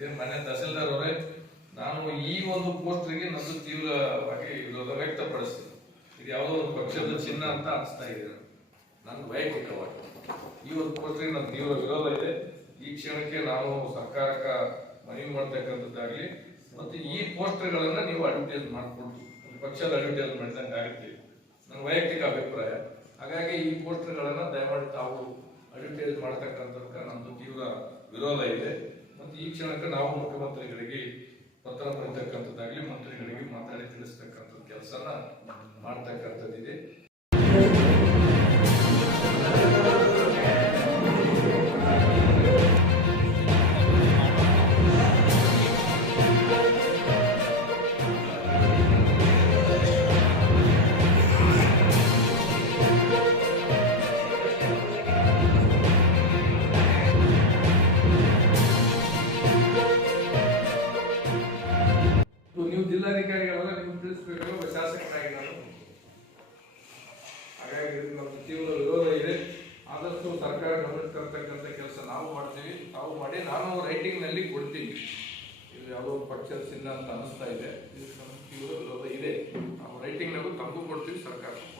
ಮನೆ ತಹಸೀಲ್ದಾರ್ ಅವರೇ, ನಾನು ಈ ಒಂದು ಪೋಸ್ಟರ್ಗೆ ನಂದು ತೀವ್ರವಾಗಿ ವಿರೋಧ ವ್ಯಕ್ತಪಡಿಸ್ತೀನಿ. ಇದು ಯಾವುದೋ ಒಂದು ಪಕ್ಷದ ಚಿಹ್ನ ಅಂತ ಅನಿಸ್ತಾ ಇದೆ. ನಾನು ವೈಯಕ್ತಿಕವಾಗಿ. ಈ ಒಂದು ಪೋಸ್ಟರ್ಗೆ ನನ್ನ ತೀವ್ರ ವಿರೋಧ ಇದೆ. ಈ ಕ್ಷಣಕ್ಕೆ ನಾವು ಸರ್ಕಾರಕ್ಕೆ ಮನವಿ ಮಾಡ್ತಕ್ಕಂಥದ್ದಾಗಲಿ, ಮತ್ತು ಈ ಪೋಸ್ಟರ್ಗಳನ್ನ ನೀವು ಅಡ್ವರ್ಟೈಸ್ ಮಾಡಿಕೊಂಡು ಪಕ್ಷದ ಅಡ್ವರ್ಟೈಸ್ ಮಾಡಿದಂಗೆ ಆಗುತ್ತೆ. ನನ್ನ ವೈಯಕ್ತಿಕ ಅಭಿಪ್ರಾಯ. ಹಾಗಾಗಿ ಈ ಪೋಸ್ಟರ್ಗಳನ್ನು ದಯಮಾಡಿ ತಾವು ಅಡ್ವರ್ಟೈಸ್ ಮಾಡ್ತಕ್ಕಂಥದ್ದು ನಮ್ಮದು ತೀವ್ರ ವಿರೋಧ ಇದೆ. ಈ ಕ್ಷಣಕ್ಕೆ ನಾವು ಮುಖ್ಯಮಂತ್ರಿಗಳಿಗೆ ಪತ್ರ ಬರೀತಕ್ಕಂಥದ್ದಾಗಲಿ ಮಂತ್ರಿಗಳಿಗೆ ಮಾತಾಡಿ ತಿಳಿಸ್ತಕ್ಕಂಥದ್ದು ಕೆಲಸನ ಮಾಡ್ತಕ್ಕಂಥದ್ದಿದೆ. ಜಿಲ್ಲಾಧಿಕಾರಿಗಳೆಲ್ಲ ನಿಮ್ಗೆ ತಿಳಿಸ್ಬೇಕಲ್ಲ ಶಾಸಕರಾಗಿ ನಾನು ಹಾಗಾಗಿ ನಮ್ಮ ತೀವ್ರ ವಿರೋಧ ಇದೆ. ಆದಷ್ಟು ಸರ್ಕಾರ ಗಮನಕ್ಕೆ ತರ್ತಕ್ಕಂಥ ಕೆಲಸ ನಾವು ಮಾಡ್ತೀವಿ. ತಾವು ಮಾಡಿ ನಾನು ರೈಟಿಂಗ್ನಲ್ಲಿ ಕೊಡ್ತೀನಿ. ಇದು ಯಾವುದೋ ಪಕ್ಷದ ಇಲ್ಲ ಅಂತ ಅನಿಸ್ತಾ ಇದೆ. ತೀವ್ರ ವಿರೋಧ ಇದೆ. ನಾವು ರೈಟಿಂಗ್ನಾಗೂ ತಮಗೂ ಕೊಡ್ತೀವಿ, ಸರ್ಕಾರಕ್ಕೆ